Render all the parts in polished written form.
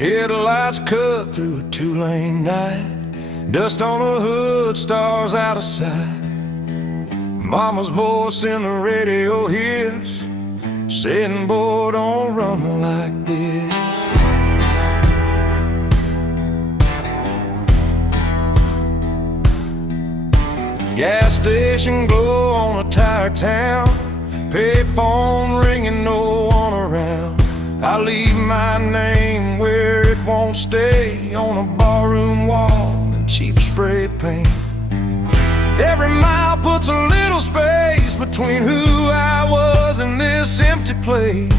Headlights cut through a two-lane night, dust on the hood, stars out of sight. Mama's voice in the radio hits, saying, boy, don't run like this. Gas station glow on a tired town, payphone ringing, no one around. I leave my name where it won't stay, on a barroom wall in cheap spray paint. Every mile puts a little space between who I was and this empty place.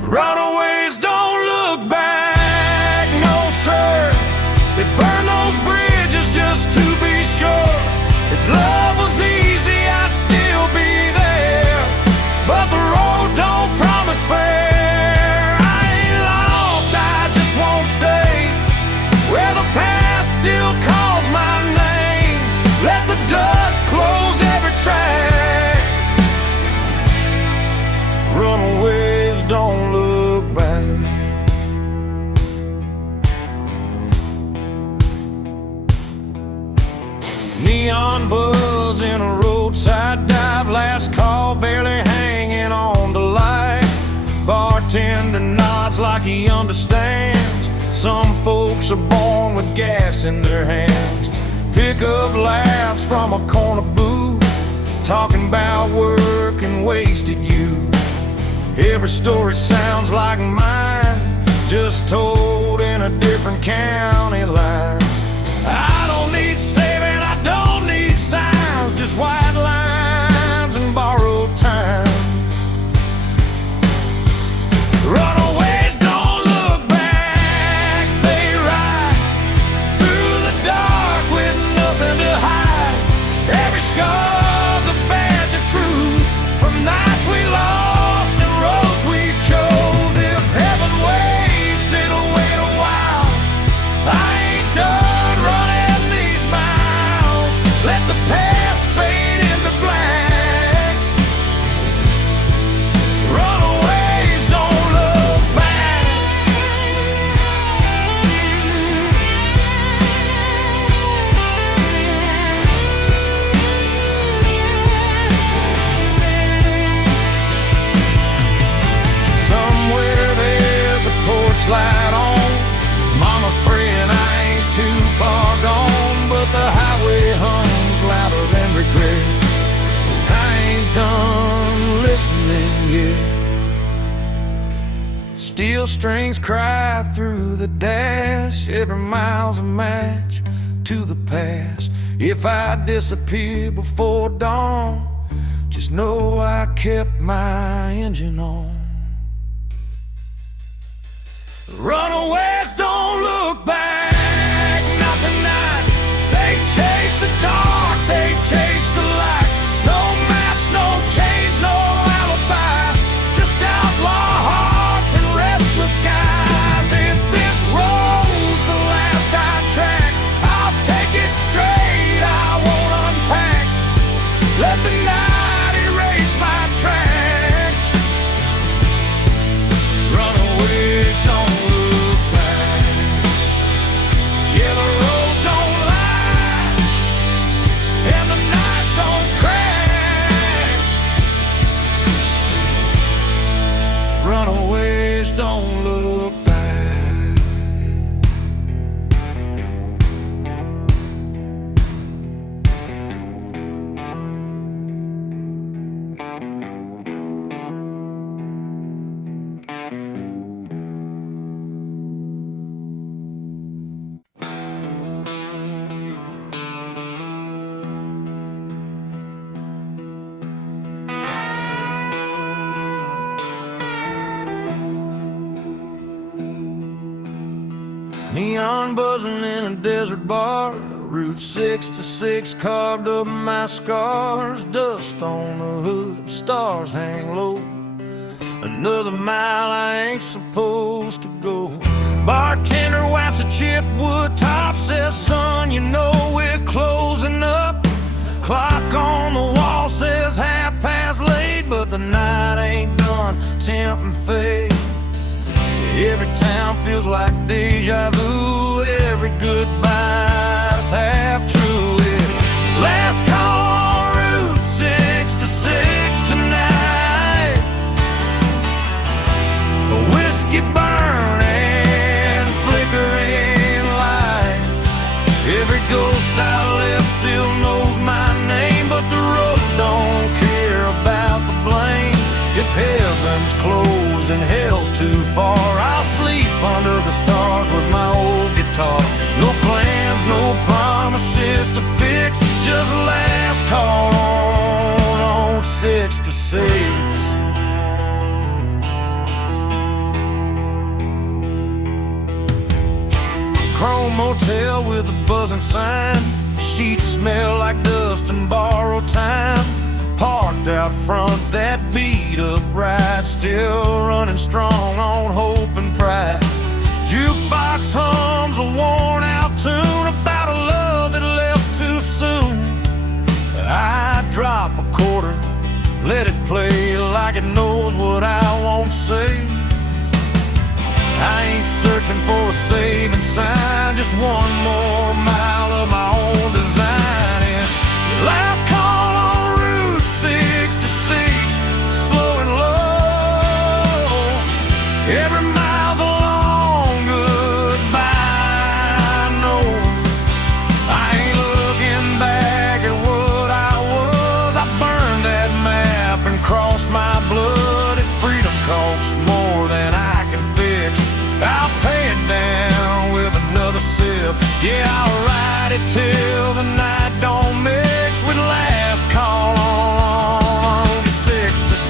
Runaways don't look back, no sir. They burn those bridges just to be sure. If love was easy, I'd still be there, but the road don't promise fair. I ain't lost, I just won't stay where the past still calls my name. Let the dust close every track. Runaways don't look back. Neon buzz in a roadside dive, last call barely hanging on to light. Bartender nods like he understands. Some folks are born with gas in their hands. Pick up laughs from a corner booth, talking about work and wasted youth. Every story sounds like mine, just told in a different county line. I don't need saving, I don't need signs, just white lines and borrowed time. Runaways don't look back, they ride through the dark with nothing to hide. Every scar's a badge of truth, from nights we lost and roads we chose. If heaven waits, it'll wait a while. I ain't done running these miles. Let the past fade into black. Runaways don't look back. Somewhere there's a porch light on. Mama's praying I ain't too far gone, but the highway hums louder than regret. I ain't done listening yet. Steel strings cry through the dash, every mile's a match to the past. If I disappear before dawn, just know I kept my engine on. Runaways don't look back, not tonight. They chase the dark, they chase the light. No maps, no chains, no alibi, just outlaw hearts and restless skies. If this road's the last I track, I'll take it straight, I won't unpack. Let the night erase my tracks. Runaways don't look back. Yeah, the road don't lie, and the night don't crack. Runaways don't look back. Neon buzzing in a desert bar, Route 66 carved up my scars. Dust on the hood, stars hang low. Another mile I ain't supposed to go. Bartender wipes a chipped wood top, says, son, you know we're closing up. Clock on the wall says 1/2 past late, but the night ain't done tempting fate. Every town feels like deja vu. Every goodbye's half true. It's last call, Route 66 tonight. A whiskey burning, flickering light. Every ghost I left still knows my name, but the road don't care about the blame. If heaven's closed and hell's too far, I'll sleep under the stars with my old guitar. No plans, no promises to fix, just last call on 66. Chrome motel with a buzzing sign. Sheets smell like dust and borrowed time. Parked out front, that beat up ride, still running strong on hope and pride. Jukebox hums a worn out tune about a love that left too soon. I drop a quarter, let it play like it knows what I won't say. I ain't searching for a saving sign, just one more mile of my own design. It's last call on Route 66, slow and low. Every mile's a long goodbye. No, I ain't looking back at what I was. I burned that map and crossed my blood. If freedom costs more than I can fix, I'll pay it down with another sip. Yeah, I'll ride it till the night don't mix with last call on 66.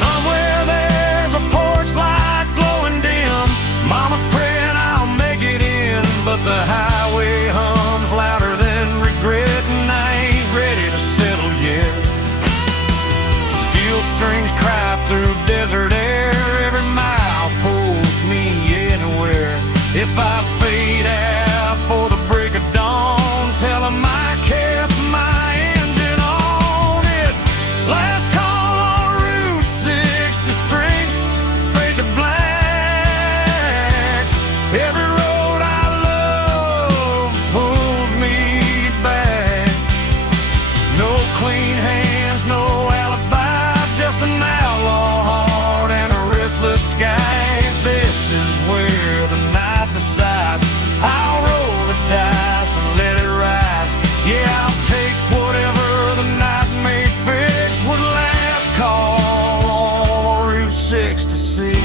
Somewhere there's a porch light glowing dim. Mama's praying I'll make it in, but the highway hums louder than regret, and I ain't ready to settle yet. Steel strings cry through desert air. Every mile pulls me anywhere. If I fade out for the break of dawn, tell 'em I kept my engine on. It's last call on Route 66, fade to black. Every road I love pulls me back. No clean hands, no alibi, just an outlaw heart and a restless sky. This is where the night decides. I'll roll the dice and let it ride. Yeah, I'll take whatever the night may fix with last call on Route 66.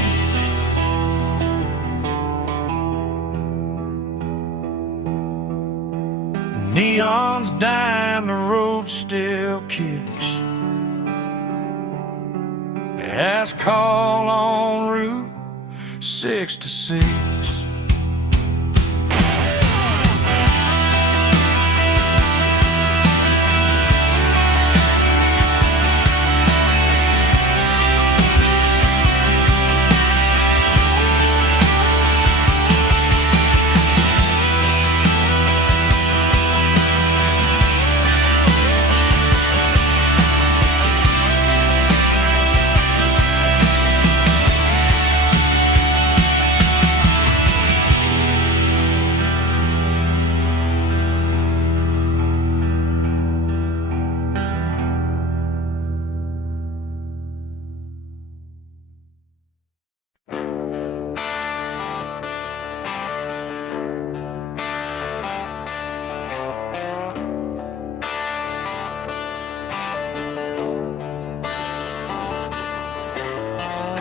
Neon's dying, the road still kicks. Last call on Route 66.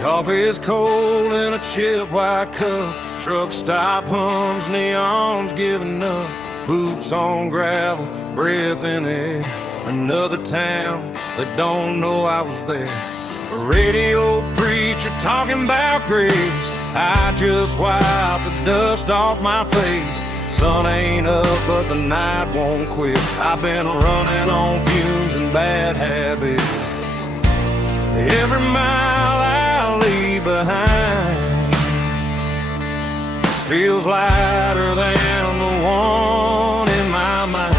Coffee is cold in a chip white cup. Truck stop hums, neon's giving up. Boots on gravel, breath in the air. Another town that don't know I was there. A radio preacher talking about grace. I just wiped the dust off my face. Sun ain't up, but the night won't quit. I've been running on fumes and bad habits. Every mile I leave behind feels lighter than the one in my mind.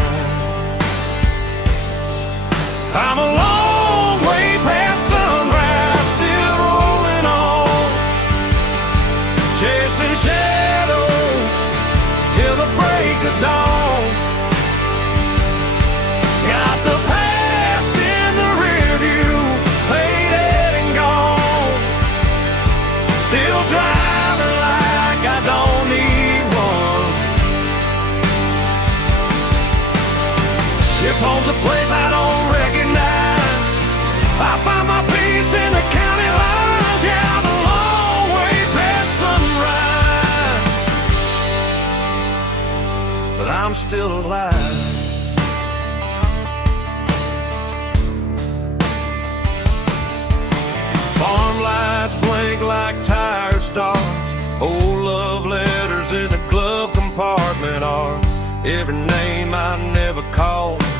I'm a long way past sunrise, still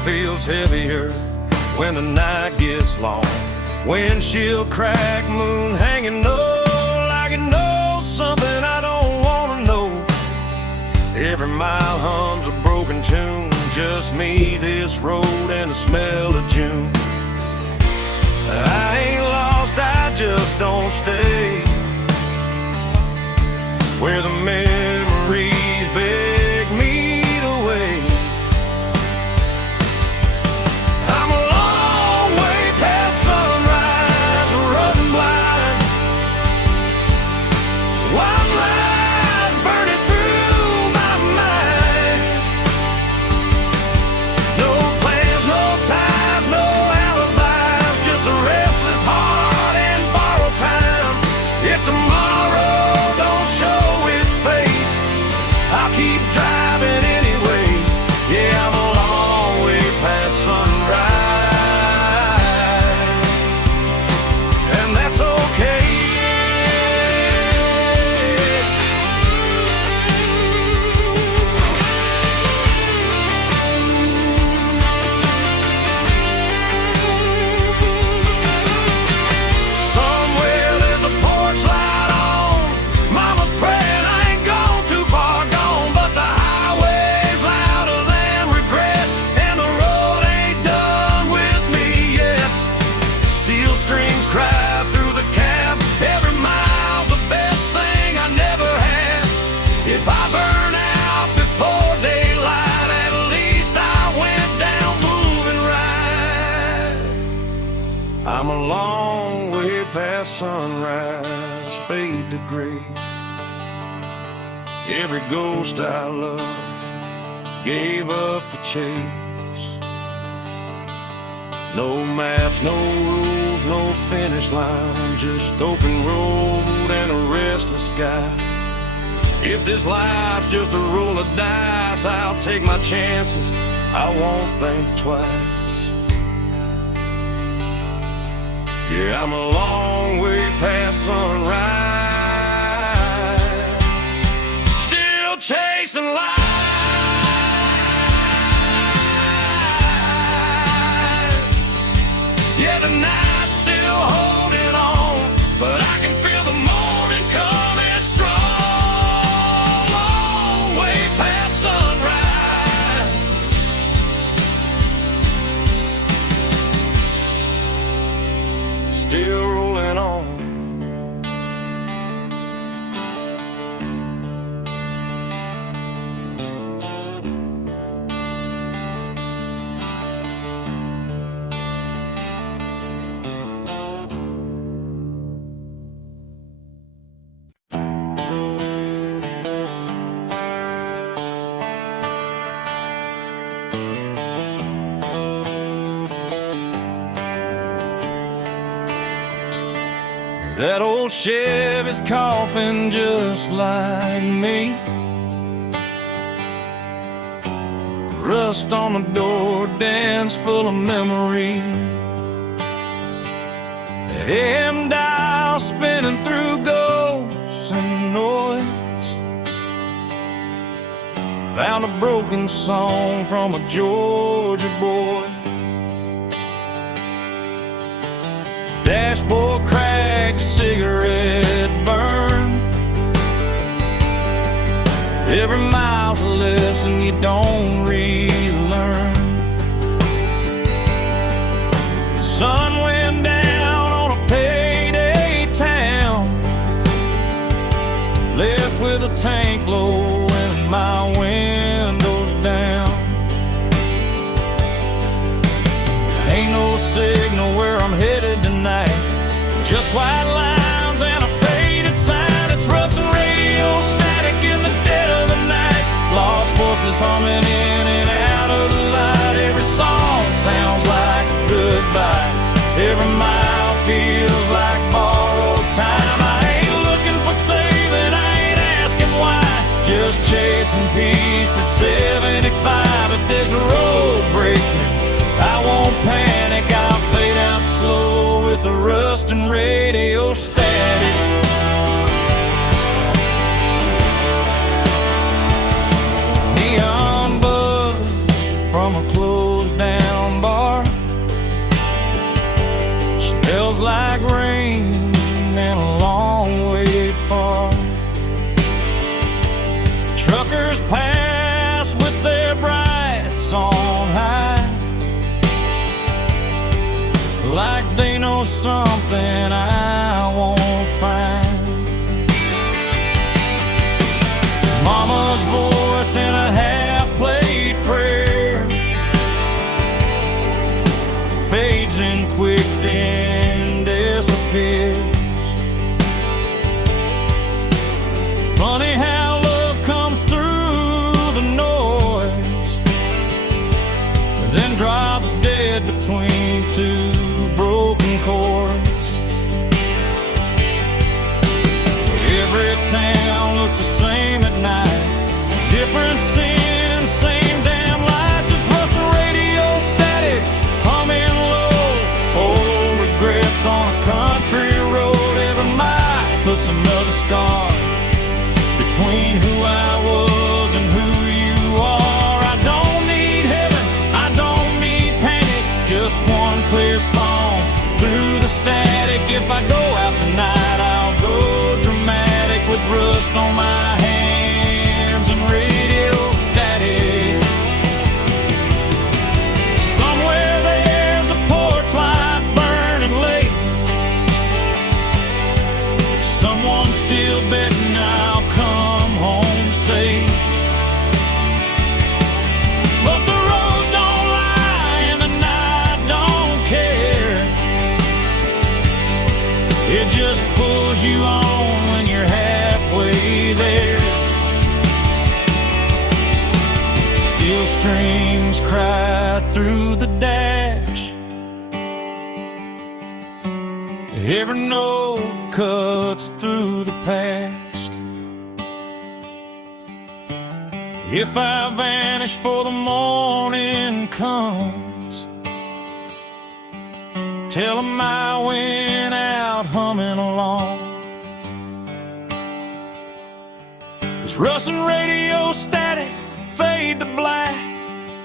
feels heavier when the night gets long. Windshield crack, moon hanging low, like it knows something I don't wanna know. Every mile hums a broken tune, just me, this road, and the smell of June. I ain't lost, I just don't stay where the memories beg me to wait. I'm a long way past sunrise, running blind. Wild lies burning through my mind. No plans, no ties, no alibis, just a restless heart and borrowed time. If tomorrow don't show its face, I'll keep driving anyway. Yeah, I'm a long way past sunrise, and that's okay. Somewhere there's a porch light on. Mama's praying I ain't gone too far gone, but the highway's louder than regret, and the road ain't done with me yet. Steel strings cry through the cab. Every mile's the best thing I never had. If I burn out before daylight, at least I went down moving right. I'm a long way past sunrise, fade to gray. Every ghost I loved gave up the chase. No maps, no rules, no finish line, just open road and a restless sky. If this life's just a roll of dice, I'll take my chances, I won't think twice. Yeah, I'm a long way past sunrise, still chasing life. Yeah, the night's still holding on, but I can feel the morning coming strong. Long way past sunrise, still rolling on. That old Chevy's coughing just like me. Rust on the door, dance full of memory. AM dial spinning through ghosts and noise. Found a broken song from a Georgia boy. Dashboard crack, cigarette burn. Every mile's a lesson you don't relearn. The sun went down on a payday town, left with a tank low and my windows down. Ain't no signal where I'm headed tonight, just white lines and a faded sign. It's ruts and radio static in the dead of the night, lost voices humming in and out of the light. Every song sounds like goodbye, every mile feels like borrowed time. I ain't looking for saving, I ain't asking why, just chasing peace at 75. If this road breaks me, I won't panic, I'll fade out slow with the rust and radio static. Neon buzz from a closed down Every town looks the same at night. Different sin, same damn lights. Just Russian radio static, humming low. Old regrets on a country road. Every mile puts another scar between who I was and who you are. I don't need heaven, I don't need panic. Just one clear song through the static. If I go out tonight, I'll go dramatic with rust on my hands and radio static. Somewhere there's a porch light burning late. Someone's still betting I'll come home safe. But the road don't lie and the night don't care. It just pulls you on when you're halfway there. Steel strings cry through the dash. Every note cuts through the past. If I vanish for the morning comes, tell 'em I went out humming along. This Russian radio static, fade to black.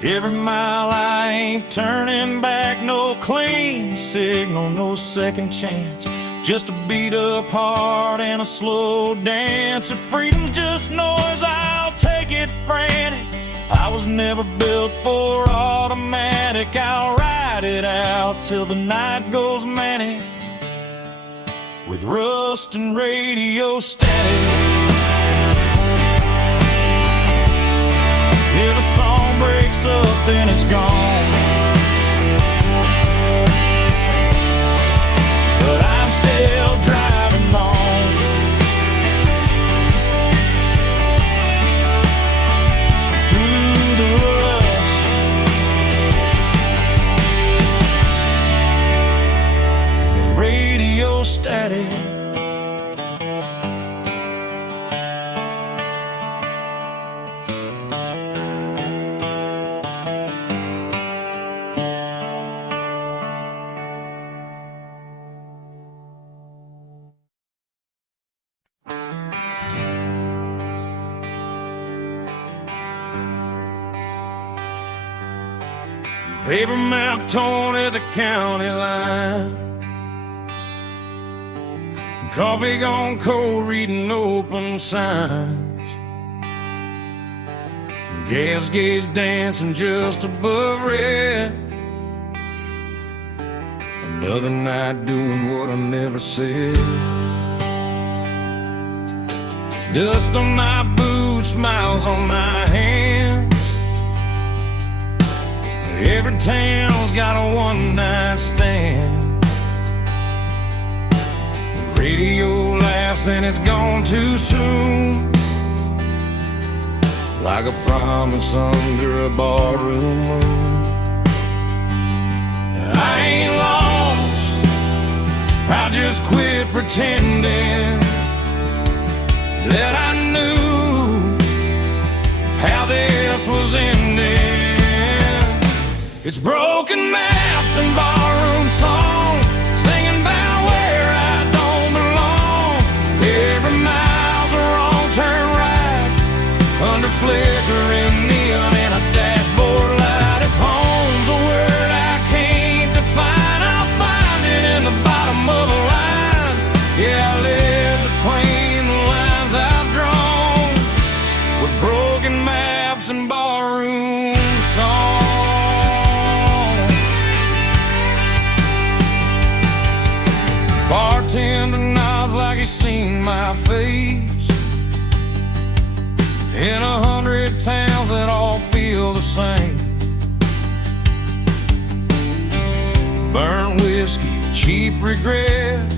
Every mile I ain't turning back. No clean signal, no second chance. Just a beat up heart and a slow dance. If freedom's just noise, I'll take it frantic. I was never built for automatic. I'll ride it out till the night goes manic with rust and radio static. If the song breaks up, then it's gone. But I'm still driving on. Through the rust, the radio static. Paper map torn at the county line. Coffee gone cold, reading open signs. Gas gauge dancing just above red. Another night doing what I never said. Dust on my boots, smiles on my hands. Every town's got a one-night stand. Radio laughs and it's gone too soon, like a promise under a barroom moon. I ain't lost, I just quit pretending that I knew how this was ending. It's broken maps and barroom songs, singing about where I don't belong. Every mile's a wrong turn right, under flickering neon and a dashboard light. If home's a word I can't define, I'll find it in the bottom of a line. Yeah, I live between the lines I've drawn, with broken maps and barroom songs. Bartender nods like he's seen my face in 100 towns that all feel the same. Burnt whiskey, cheap regret,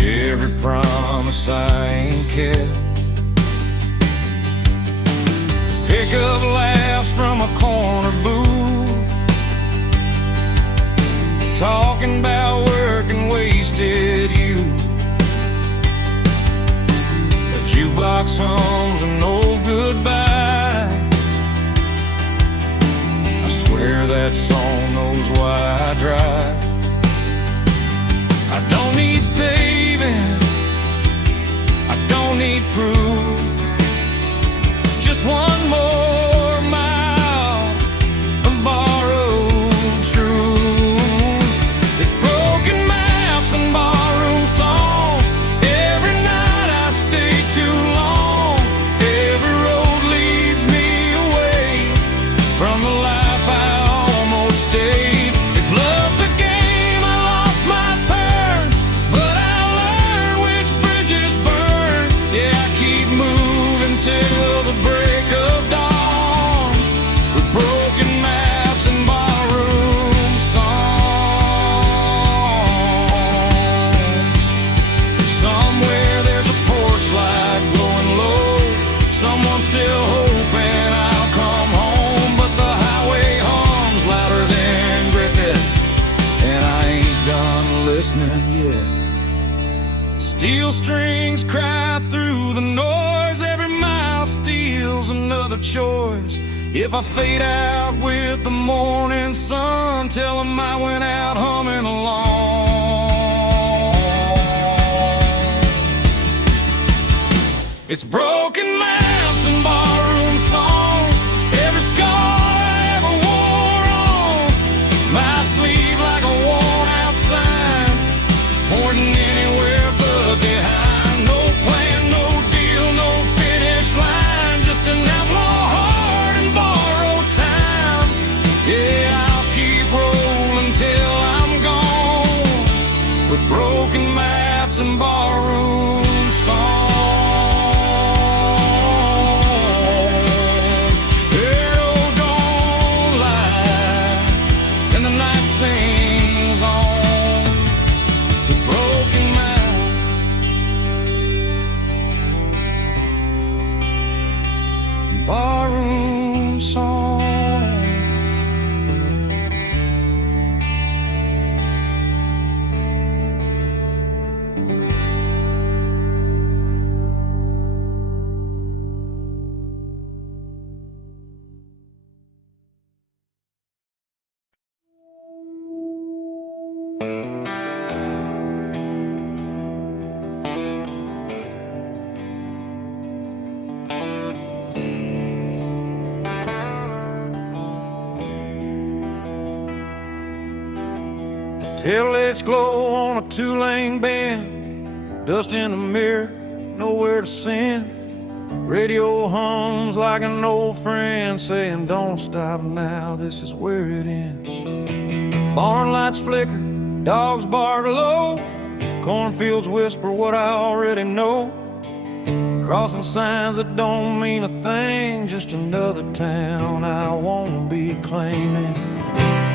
every promise I ain't kept. Pick up laughs from a corner booth, talking about work and wasted youth. me prove just one more mile of borrowed truths. It's broken maps and barroom songs. Every night I stay too long. Every road leads me away from the life I almost stayed. If love's a game, I lost my turn, but I learned which bridges burn. Yeah, I keep moving till the break of dawn, with broken maps and barroom songs. Somewhere there's a porch light glowing low. Someone's still hoping I'll come home, but the highway hums louder than cricket, and I ain't done listening yet. Steel strings cry through the noise. Every mile steals another choice. If I fade out with the morning sun, tell 'em I went out humming along. It's broken maps and barroom songs. Every scar I ever wore on my sleeve like a worn-out sign, pointing anywhere but behind. No plan, no deal, no finish line, just an outlaw heart and borrowed time. Yeah, I'll keep rolling till I'm gone, with broken maps and barroom songs. Arrow don't lie, and the night sings on, the broken map, barroom songs. Taillights glow on a two-lane bend, dust in the mirror, nowhere to send. Radio hums like an old friend saying, don't stop now, this is where it ends. Barn lights flicker, dogs bark low, cornfields whisper what I already know. Crossing signs that don't mean a thing, just another town I won't be claiming.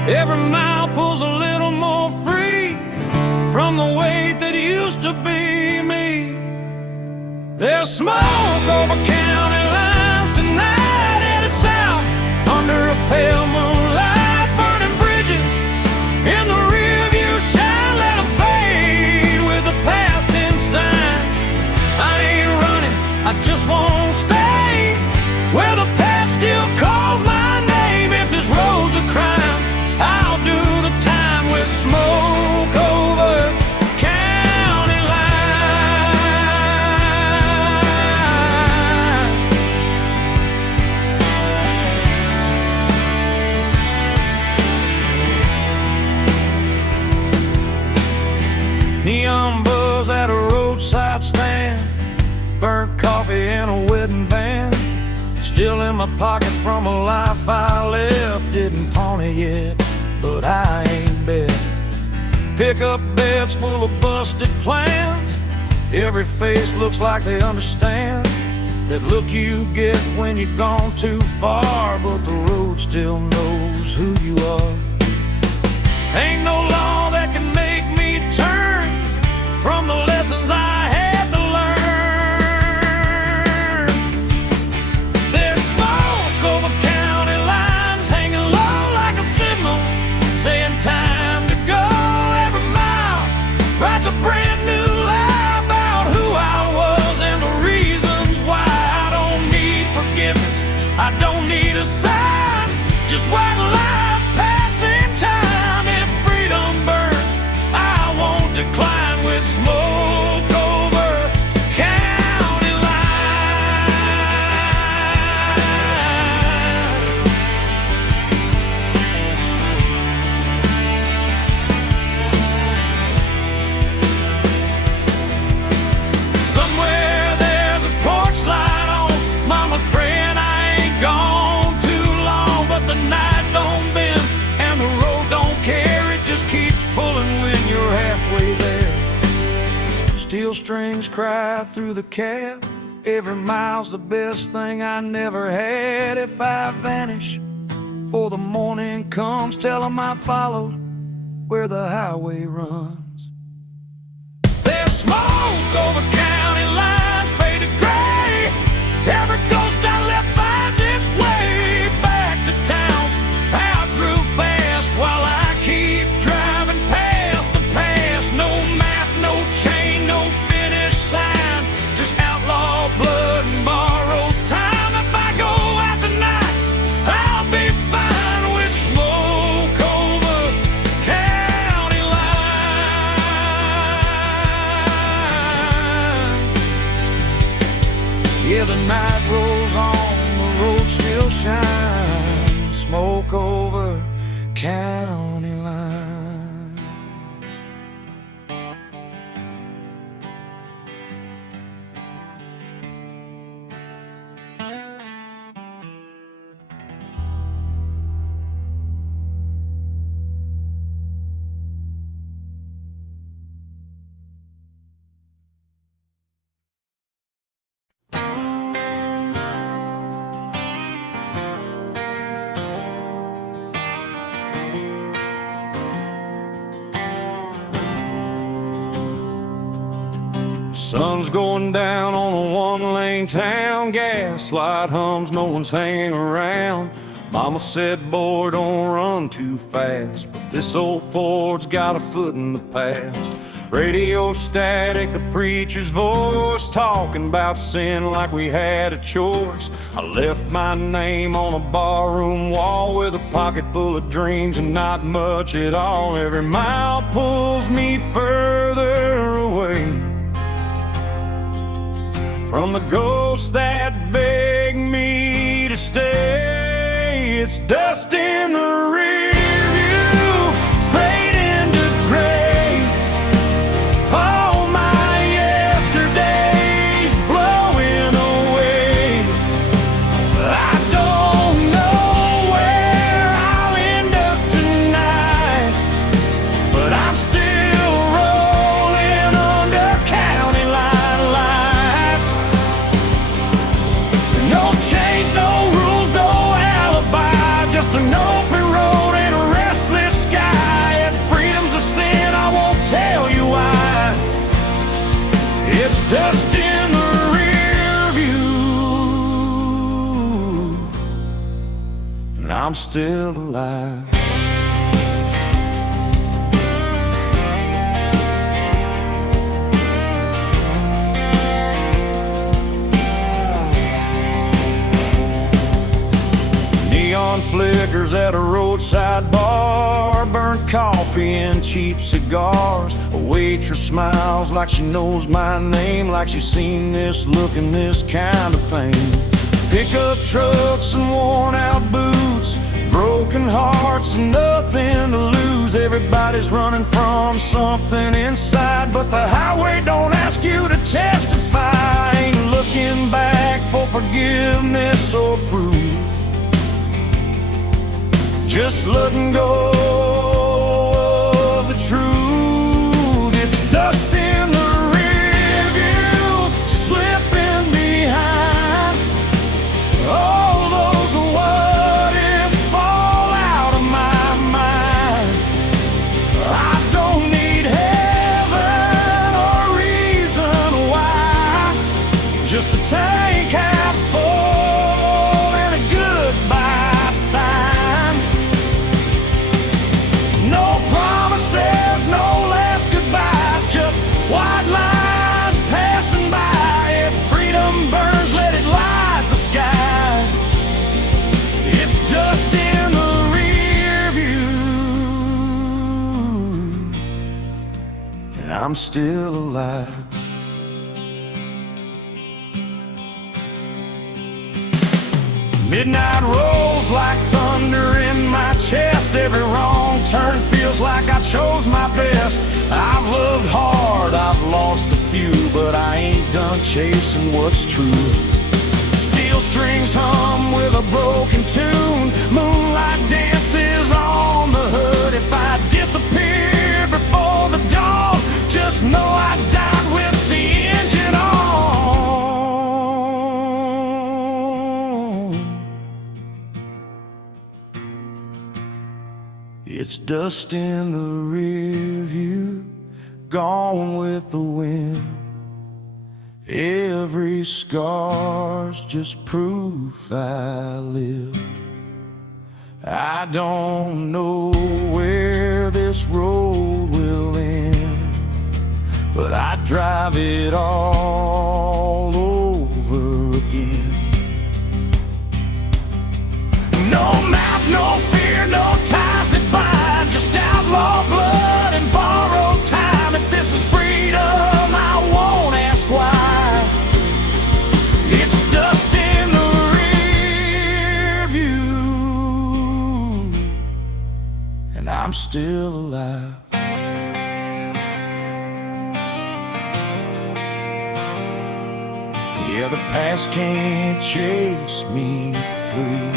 Every mile pulls a little more free from the weight that used to be me. There's smoke over county lines tonight, headed south under a pale moonlight. Burning bridges in the rearview shine, let them fade with the passing signs. I ain't running, I just won't stay where the past still calls my name. If this road's a crime, I'll do the time with smoke over county line. Neon buzz at a roadside stand, burnt coffee and a wedding band, still in my pocket from a life I left. Didn't pawn it yet, but I ain't bet. Pickup beds full of busted plans, every face looks like they understand that look you get when you've gone too far, but the road still knows who you are. Ain't no law that can make me turn from the lessons I had to learn. There's smoke over county lines, hanging low like a signal, saying time to go. Every mile writes a brand new lie about who I was and the reasons why. I don't need forgiveness, I don't need a sign, just white lies passing time. If freedom burns, I won't decline with smoke over county line. Steel strings cry through the cab. Every mile's the best thing I never had. If I vanish before the morning comes, tell 'em I followed where the highway runs. There's smoke over county lines, faded gray. Every ghost I left finds its way back to town. I grew fast while I keep driving past the past. No map, no chain, no finish sign, just outlaw blood and borrowed time. If I go out tonight, I'll be fine with smoke over county line. Yeah, the night rolls on, the road still shines. Smoke over county lines. Sun's going down on a one-lane town. Gaslight hums, no one's hanging around. Mama said, boy, don't run too fast, but this old Ford's got a foot in the past. Radio static, the preacher's voice, talking about sin like we had a choice. I left my name on a barroom wall with a pocket full of dreams and not much at all. Every mile pulls me further away from the ghosts that beg me to stay. It's dust in the rear view, fade into gray. All my yesterdays blowing away. I don't know where I'll end up tonight, but I'm still rolling under county line lights. No chains, no rules, no alibi, just an open road and a restless sky. If freedom's a sin, I won't tell you why. It's dust in the rear view, and I'm still alive. Neon flickers at a roadside bar, burnt coffee and cheap cigars. A waitress smiles like she knows my name, like she's seen this look and this kind of pain. Pickup trucks and worn out boots, broken hearts and nothing to lose. Everybody's running from something inside, but the highway don't ask you to testify. Ain't looking back for forgiveness or proof, just letting go of the truth. It's dust in the rear view, slipping behind. All those what ifs fall out of my mind. I don't need heaven or reason why, just a tank half full and a goodbye sign. No promises, no last goodbyes, just white lines passing by. If freedom burns, let it light the sky. It's dust in the rear view, and I'm still alive. Midnight rolls like thunder in my chest. Every wrong turn feels like I chose my best. I've loved hard, I've lost a few, but I ain't done chasing what's true. Steel strings hum with a broken tune. Moonlight dances on the hood. If I disappear before the dawn, just know I died with just dust in the rear view, gone with the wind. Every scar's just proof I live. I don't know where this road will end, but I drive it all over again. No map, no fear, no ties that bind, just outlaw blood and borrowed time. If this is freedom, I won't ask why. It's dust in the rear view, and I'm still alive. Yeah, the past can't chase me through.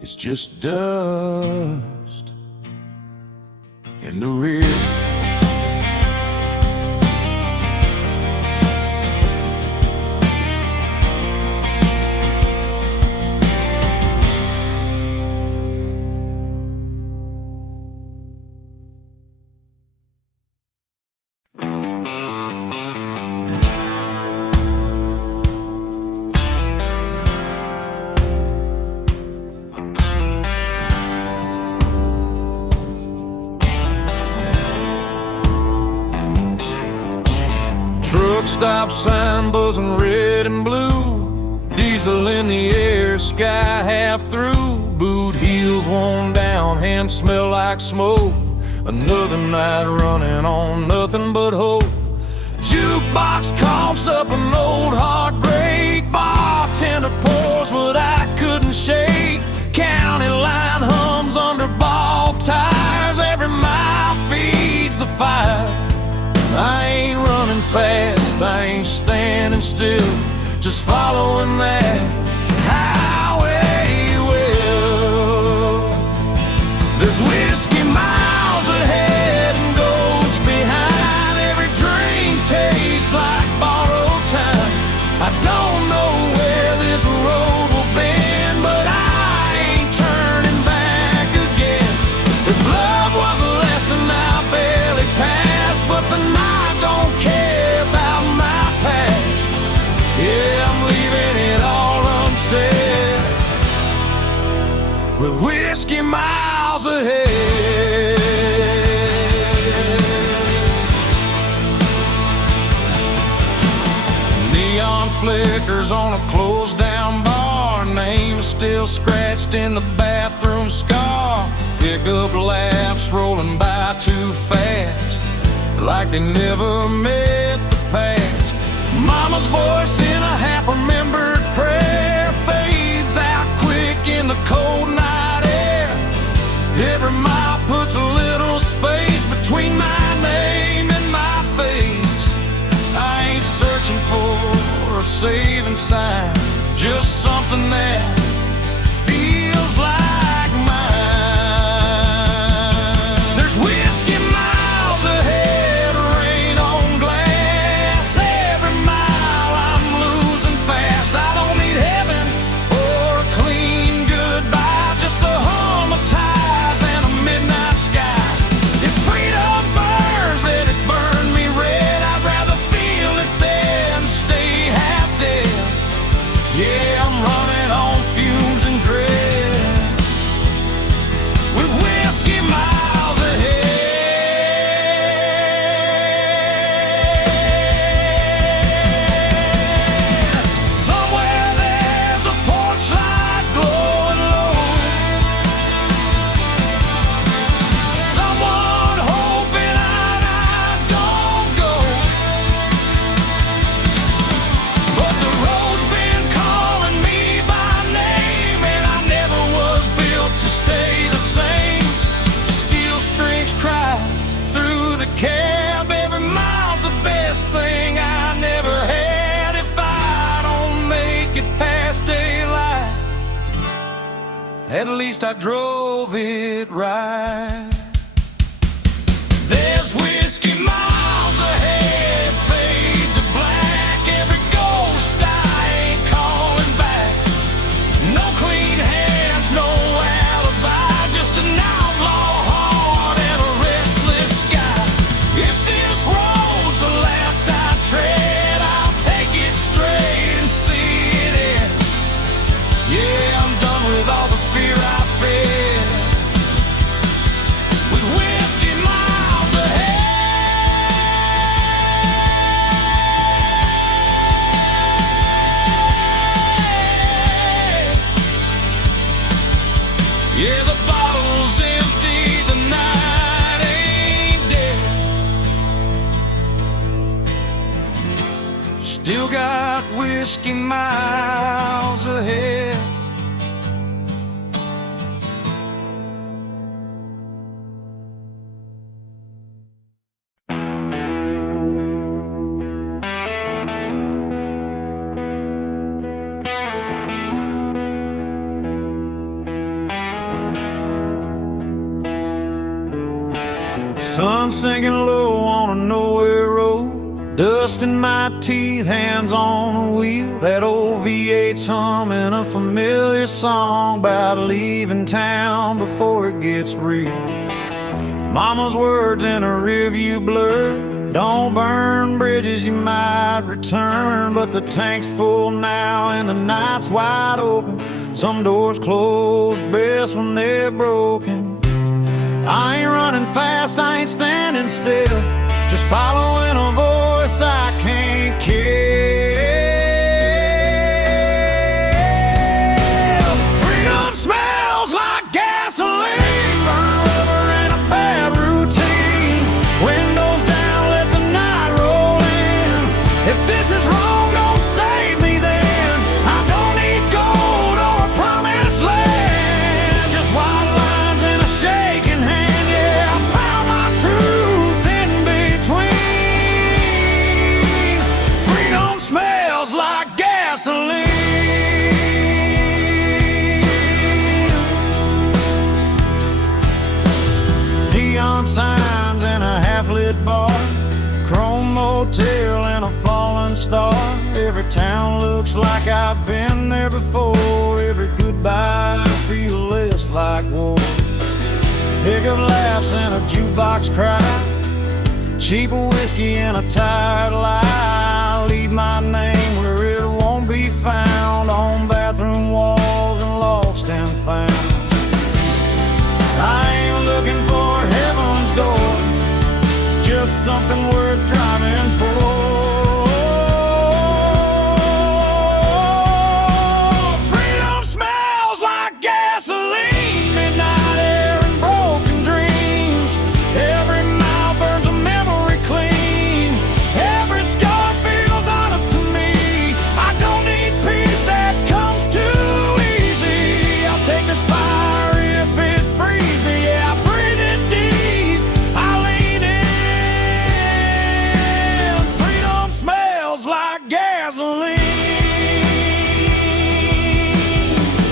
It's just dust in the rear. Truck stop sign buzzing red and blue, diesel in the air, sky half through. Boot heels worn down, hands smell like smoke. Another night running on nothing but hope. Jukebox coughs up an old heartbreak, bartender pours what I couldn't shake. County line hums under ball tires, every mile feeds the fire. I ain't running fast, I ain't standing still, just following that highway well. There's whiskey miles ahead and ghosts behind. Every drink tastes like borrowed time. I don't know where this road will bend, but I ain't turning back again. If love was a lesson I barely passed, but the night don't care about my past. Yeah, I'm leaving it all unsaid, with whiskey miles ahead. Neon flickers on a closed down bar, name still scratched in the bathroom scar. Pickup laughs rolling by too fast, like they never met the past. Mama's voice in a half-remembered prayer fades out quick in the cold night air. Every mile puts a little space between my name and my face. I ain't searching for a saving sign, just something that feels like mine. There's whiskey miles ahead, rain on glass. Every mile I'm losing fast. I don't need heaven or a clean goodbye, just a hum of ties and a midnight sky. If freedom burns, let it burn me red. I'd rather feel it than stay half dead. Yeah, I'm running on fumes and dread, with whiskey miles ahead. Somewhere there's a porch light glowing low, someone hoping I don't go. But the road's been calling me by name, and I never was built to stay the same. Steel strings cry through the cab, every mile's the best thing I never had. If I don't make it past daylight, at least I drove it right. There's whiskey miles ahead, fade to black. Every ghost I ain't calling back. No clean still got whiskey miles ahead. Sun sinking low on a nowhere road, dust in my teeth, hands on the wheel. That old V8's humming a familiar song about leaving town before it gets real. Mama's words in a rearview blur: don't burn bridges, you might return. But the tank's full now and the night's wide open. Some doors close best when they're broken. I ain't running fast, I ain't standing still, just following a voice I can't kill. Freedom smells like gasoline, burn rubber and a bad routine. Windows down, let the night roll in. If this is wrong, don't save me then. I don't need gold or a promised land, just white lines and a shaking hand. Yeah, I found my truth in between. Freedom smells like gasoline. Neon signs in a half-lit bar, chrome motel and a fallen star. Every town looks like I've been there before. Every goodbye feels less like war. Pickup laughs and a jukebox cry, cheap whiskey and a tired lie. Leave my name where it won't be found, on bathroom walls and lost and found. I ain't looking for heaven's door, just something worth driving for. Freedom smells like gasoline, midnight air and broken dreams. Every mile burns a memory clean. Every scar feels honest to me. I don't need peace that comes too easy. I'll take this fire if it frees me. Yeah, I breathe it deep, I lean in. Freedom smells like gasoline.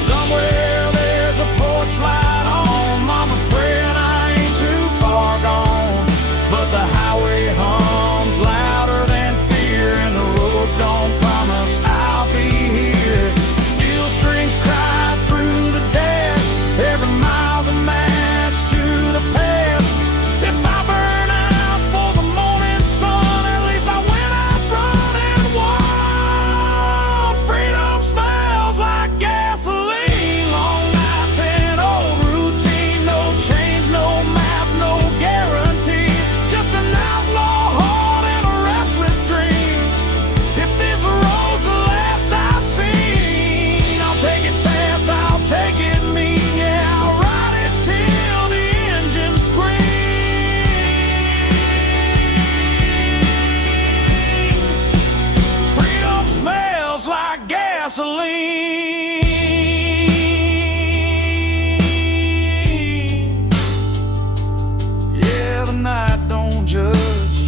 Somewhere there's a porch light on. Mama's praying I ain't too far gone. But the highway hums louder than fear, and the road don't promise I'll be here. Steel strings cry through the dash, every mile's a match to the past. If I burn out for the morning sun, at least I went out running wild. Freedom smells like gasoline, long nights and old routine. No change, no map, no guarantees, just an outlaw heart and a restless dream. If this road's the last I've seen, I'll take it fast, I'll take it mean. Yeah, I'll ride it till the engine screams. Freedom smells like gasoline. Yeah, the night don't judge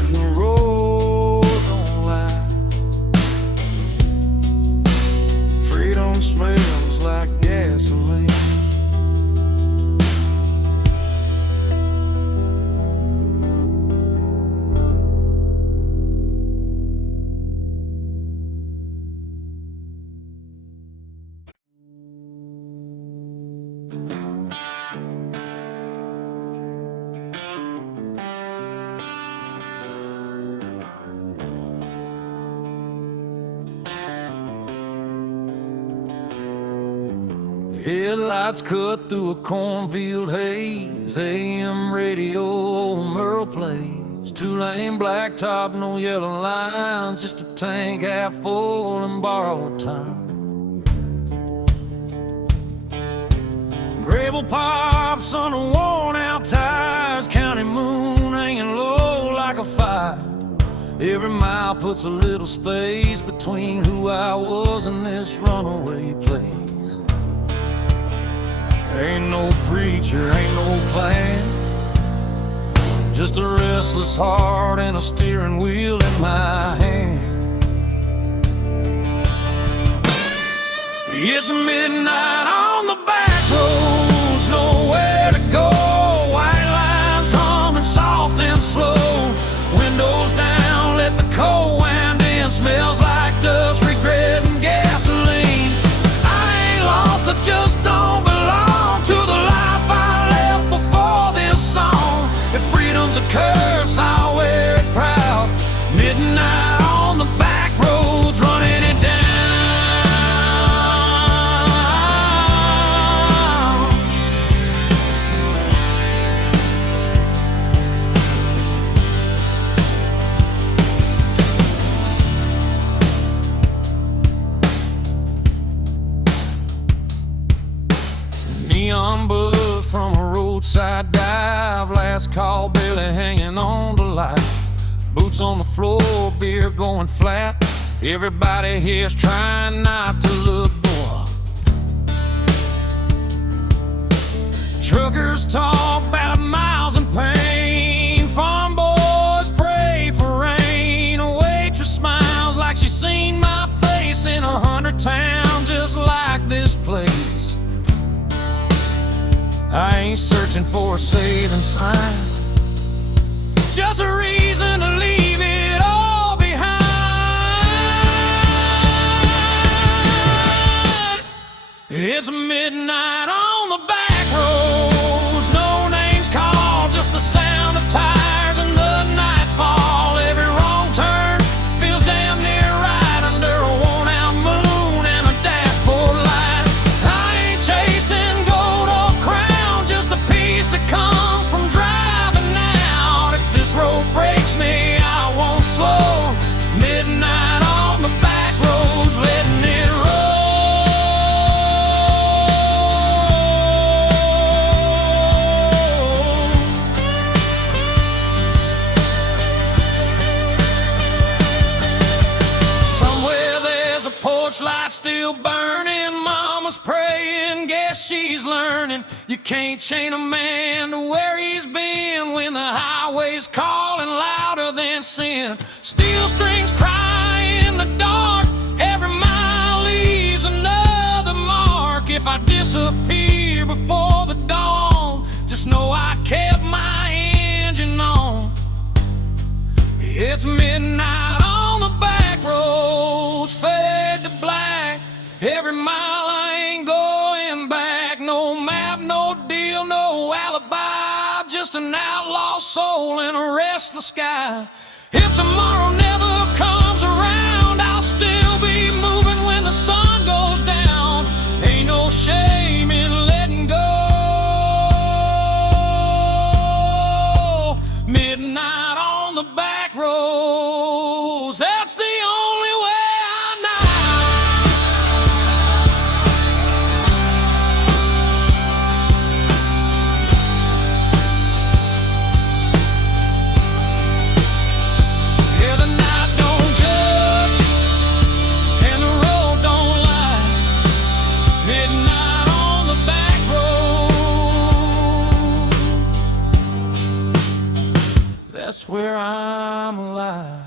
and the road don't lie. Freedom smells like gasoline. Headlights cut through a cornfield haze. AM radio, old Merle plays. Two-lane blacktop, no yellow lines, just a tank half full and borrowed time. Gravel pops under worn-out tires, county moon hanging low like a fire. Every mile puts a little space between who I was and this runaway place. Ain't no preacher, ain't no plan, just a restless heart and a steering wheel in my hand. It's midnight on the back roads, nowhere to go. White lines humming soft and slow. Windows down, let the cold wind in. Smells like dust, regret, and gasoline. I ain't lost, I just don't belong to the life I left before this song. If freedom's a curse, I'll wear it proud. Midnight on the back roads, running it down. Neon buzz from a roadside dive. Last call, barely hanging on to life. Boots on the floor, beer going flat. Everybody here's trying not to look bored. Truckers talk about miles and pain. Farm boys pray for rain. A waitress smiles like she's seen my face in 100 towns just like this place. I ain't searching for a saving sign, just a reason to leave it all behind. It's midnight on the back roads, no names called, just the sound of tires and the nightfall. Every wrong turn feels damn near right under a worn-out moon and a dashboard light. I ain't chasing gold or crown, just a piece that comes from driving out. If this road breaks me, I won't slow. Midnight on the back roads, letting it roll. Somewhere there's a porch light still burning. Mama's praying, guess she's learning. You can't chain a man to where he's been when the highway's calling louder than sin. Steel strings cry in the dark, every mile leaves another mark. If I disappear before the dawn, just know I kept my engine on. It's midnight on the back roads, fade to black. Every mile I ain't going back. No map, no deal, no alibi, just an outlaw soul in a restless sky. If tomorrow never comes around, I'll still be moving when the sun goes down. Ain't no shame in letting go. Midnight on the back roads, that's the only way I know. Yeah, the night don't judge and the road don't lie. Midnight on the back road, that's where I'm alive.